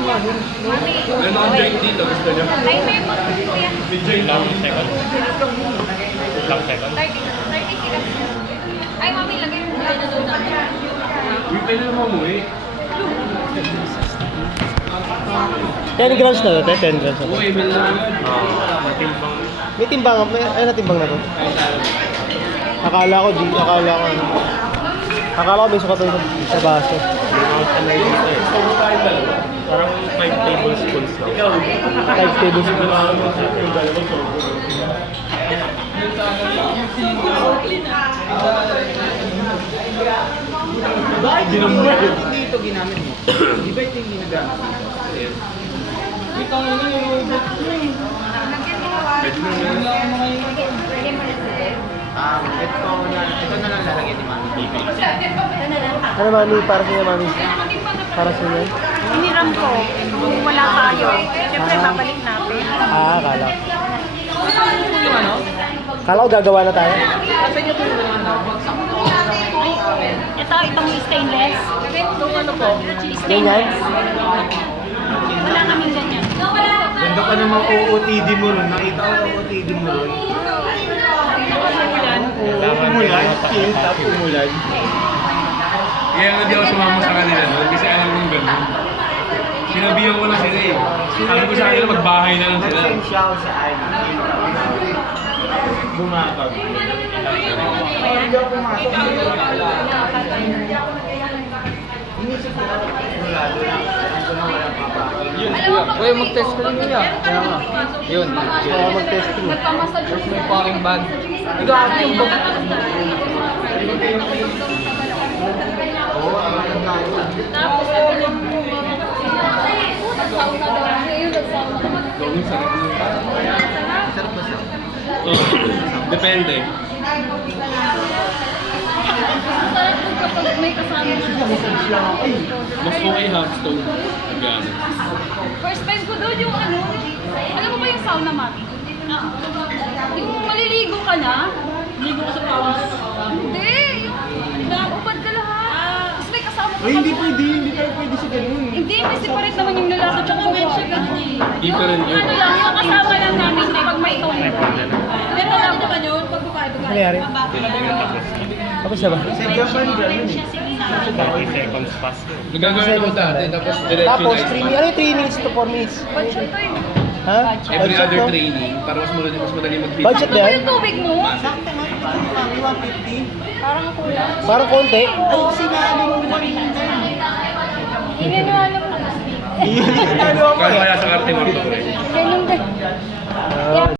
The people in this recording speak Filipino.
Meron akong joint dito, gusto niyo? Ay, may po, kuya. May joint lang. Lang second. 30 seconds. Ay, mami, lagay mo na doon na. Uy, pwede naman umuwi. 10 grams na to, 10 grams na to. Uy, may lang agad. Matimbang. May timbang, ay natimbang na to. Akala ko ano. Akala ko may sukat sa baso. Parang 5 tablespoons lang. 5 tablespoons. Bakit ginamit? Hindi ito ginamit mo. Di ba ito yung ginagamit mo? Ito ang ano yung robot mo. Pwede mo na. Ito na lang lalagyan ni Mami. Ano mami, para sa mami? Para sa inyo? Iniram ko. Kung wala tayo, siyempre babalik natin. Akala. Akala ko gagawa na tayo. Itong stainless. Itong ano po? Ganyan? Wala kaming ganyan. Ganda ka naman OOTD mo ron. Nakita ko OOTD mo ron. Umulan? Kinta, umulan. Kaya nga di ako sumama sa kanila doon kasi alam kong gano'n. Sinabihan ko na sila eh. Sabi ko sa kanila magbahay na lang sila. Nag-send siya ako sa ano. Bumatag. Hindi ako pumasok. Inisip ko na wala doon. Alam ko na walang papakil. Yun, kuya, mag-test ka rin kuya. Kaya nga. Yun. Kaya mag-testing. Tapos may parking bag. Grabe yung bag. Oo, ang maganda. Gawin sarap nun. Sarap ba siya? Depende. Kapag may kasama Mas okay half stone. Gamit. First time ko doon yung ano, alam mo ba yung sauna, mami? Yung maliligo ka na, ligo ka sa tawas. Hindi, yung naupad ka lahat. Tapos may kasama ka. Ay, hindi pwede. Hindi tayo pwede sa ganun. Hindi, may separate naman yung lalaki tsaka babae. Different yun. Ano lang, yung kasama lang namin pag may toilet. Pero lang naman yun, pag babae, Ano nangyari? Tapos na ba? Sa Japan, ganun eh. 30 seconds fast. Nagagawin ako dati, tapos diretso Tapos, na 3 minutes. Ano yung 3 minutes to 4 minutes? Budget to yun. Ha? Every Budget other to? training, para mas madali mag-fit. Budget Ano na ba yan? yung tubig mo? Sakto nga. Mami, 150. Parang kulang. Parang konti. Ay, sinabi mo ba rin yun? Hindi nyo alam na. Ano ako Kaya sa karte mo ito eh. Ganun.